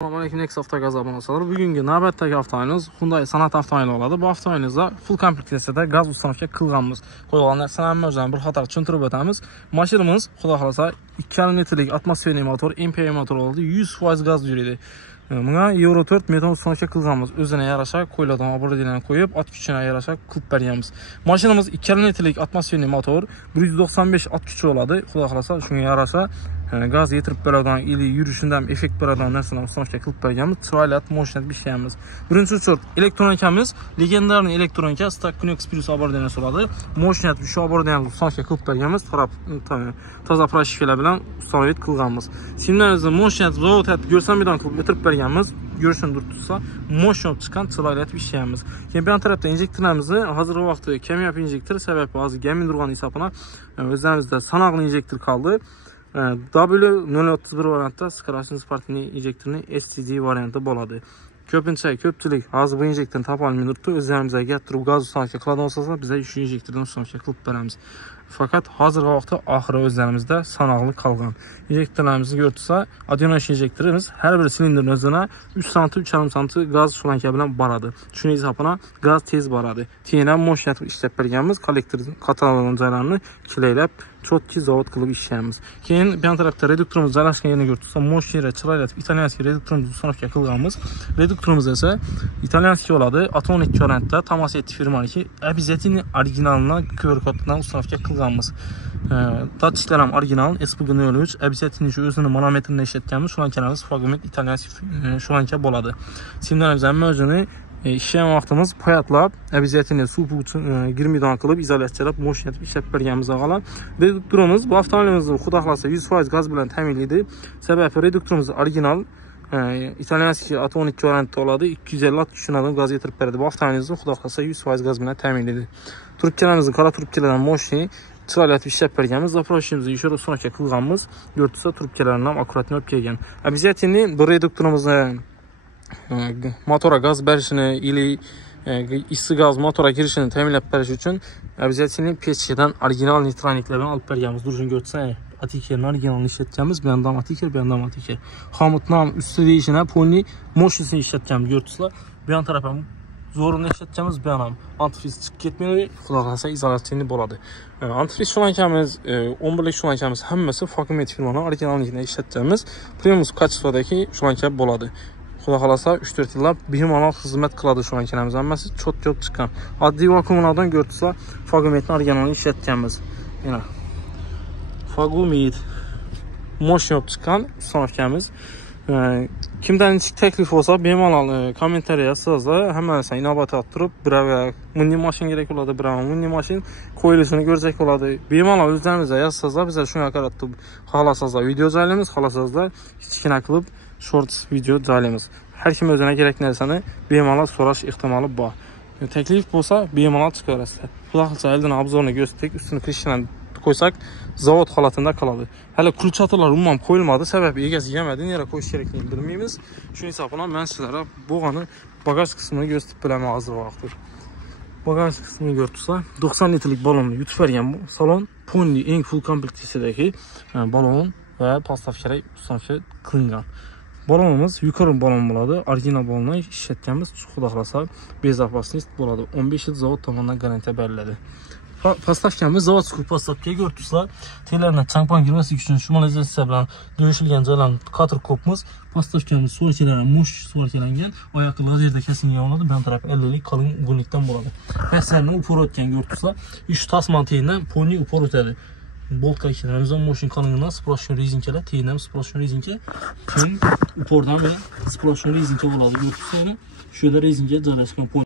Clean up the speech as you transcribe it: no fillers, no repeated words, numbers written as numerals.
Assalamualaikum, Next Avtogaz abonaçıları. Bugünkü navbatdagi avtomobilimiz Hyundai Sonata avtomobili oladi. Bu avtomobilimizda full kompleksiyada gaz ustanovka qilganmiz. Qo'yilgan narsalarni o'zini bir qator tushuntirib o'tamiz. Mashinamiz, xudo xolasa, 2,5 litrlik atmosferli motor, MPI motor oladi. 100% gaz yuradi. Bunga Euro 4 metan ustanovka qilganmiz. O'zine yarasha qo'yiladigan obrodiylarni qo'yib, at kuchini yarasha qilib berganmiz. Mashinamiz 2,5 litrlik atmosferli motor, 195 at kuchi oladi. Xudo xolasa, shunga yarasha gaz yetirib beradigan ili yurishidan effekt beradigan narsalarni ustanovka qilib berganmiz. Chiroyli moshinat ishlaymiz. Birinchi uchur elektronikamiz legendarniy elektronika Stack Express obordiyani bo'ladi. Moshinat shu obordiyani ustanovka qilib berganmiz. Toza proshifkalar bilan ustanovka qilganmiz. Simlarimizni moshinat zavod ko'rsatmadan qilib o'tirib berganmiz. Görüşün durtursa motion chiqqan chiroyli ishlaymiz. Keyin bu tarafda injektorlarimizni hozirgi vaqtda kamyob injektor sababi hozir gamin turgan hisobına o'zlarimizda sanoqli injektor qoldi. W031 variantda skrashning sportli injektorning SCD varianti bo'ladi. Ko'pchilik hozir bu injektorni topa olmay turibdi. O'zlarimizga keltirib gaz ustanovka qiladigan bo'lsa, biz shu injektordan ustanovka qilib beramiz. Fakat hozirgi vaqtda oxiri o'zlarimizda sanoqli qolgan. Injektorlarimizni ko'rsa, adenosh injektorimiz har bir silindrning o'zina 3 sm, 3,5 sm gaz shlanka bilan boradi. Shuning hisobiga gaz tez boradi. Keyin ham moshinat ishlab berganmiz, kollektor qatorlagan joylarini kilaylab chotki zavod qilib ishlaymiz. Keyin bu tarafda reduktorimiz joylashgan yerni ko'rsa, moshina chiroyli italyanskiy reduktorimizni ustanovka qilganmiz. Reduktorimiz esa italyanskiy bo'ladi. A12 variantda Tomasetti firmaniki обязательно originalini QR koddan ustanovka qilganmiz. Datchiklar ham original SPG03 обязательно shu o'zini manometrini ishlatganmiz. Shunanchalarimiz fragment italyanskiy shunancha bo'ladi. Simlarimiz ham o'zini ishlayotgan vaqtimiz poyatlab, обязательно suv girmidan qilib izolyatsiyalab moshinat ishlab berganmiz og'alar. Reduktorimiz bu avtomobilimizni xudo xolasa 100% gaz bilan ta'minlaydi. Sababi reduktorimiz original italyanskiy A12 variantda oladi. 250 watt kuchini gaz yetirib beradi. Bu avtomobilimizni xudo xolasa 100% gaz bilan ta'minlaydi. Trubkalarimizni qora trubkalardan moshina chiroyli ishlab berganmiz. Zaproshimizni ishora ustanovka qilganmiz. Yo'rtsa trubkalarni ham akkuratni olib kelgan. Обязательно bu reduktorimizni motora gaz berishini ili issiq gaz motora kirishini ta'minlab berish uchun обязательно pechkadan original neytralniklar bilan olib berganmiz. Durjun ko'rsa, atikerni originalini ishlatganmiz. Bu ham atiker, bu ham atiker. Xomutni ham usti deyishini ponni moshinasini ishlatganmiz. Ko'rsizlar, bu ham taraf ham zo'rini ishlatganmiz. Bu ham antifriz chiqib ketmaydi. Xudo xolasa izolyatsiyani bo'ladi. Antifriz shulankamiz, 11lik shulankamiz hammasi Fakumet firmaning originalligini ishlatganmiz. Premium kачестводagi shulanka bo'ladi. Xudo xolasa 3-4 yillab bemalol xizmat qiladi shu mashinamiz. Hammasi chot-chot chiqqan. Oddiy vakuumlardan ko'rsa, Fagumetni originalini ishlatganmiz. Mana Fagumet moshina olib chiqqan ustanovkamiz. Kimdan taklif bo'lsa, bemalol kommentariya yozsa, hamma narsa inobatga turib, birava bunday mashina kerak bo'ladi, birava bunday mashina qo'yilishini ko'rsak bo'ladi. Bemalol o'zlarimizga yozsangiz, biz shunga qaratib xohlasangiz video joylaymiz, xohlasangiz kichkina qilib short video joylaymiz. Har kim o'ziga kerak narsani bemalol so'rash ehtimoli bor. Taklif bo'lsa, bemalol chiqarasizlar. Xudo xolasa, oldin obzorni ko'rsatdik, ustini krishnadan qo'ysak, zavod holatida qoladi. Hali qulchatolar umuman qo'yilmadi, sababi egasi yemadi, nera qo'yish kerakligini bilmaymiz. Shuning hisobidan men sizlarga bo'lgani bagaj qismini ko'rsatib beraman hozir vaqtda. Bagaj qismini ko'rsa, 90 litrlik ballonni yutib bergan bu salon Ponni eng full komplektiyasidagi ballon va postavkalar ustanovka qilingan. Ballonimiz yuqori ballon bo'ladi. Original ballonni ishlatganmiz. Xudo xolasa bezopasnost bo'ladi. 15 yil zavod tomonidan garantiya beriladi. Postavkamiz zavodskiy postavka ko'rtusizlar. Telarni changpon girmaslik uchun shumalizatsiya bilan döyüşilgan joylarni qatır qopmiz. Postavkamiz suvarkalar mush suvarkalangan, oyoqi lazerda kesilgan bo'ladi. Bu taraf 50 lik qalin ugunlikdan bo'ladi. Paslarni upor o'tgan ko'rtusizlar. Ish tasman teyinan ponni upor o'tadi. Bolt kalklarimiz ham motion qalingan sproshon rezinkalar, teyin ham sproshon rezinka, keyin upordan bilan sproshon rezinka bo'ladi. Ko'rtusizlar, shu yerda rezinka joylashgan.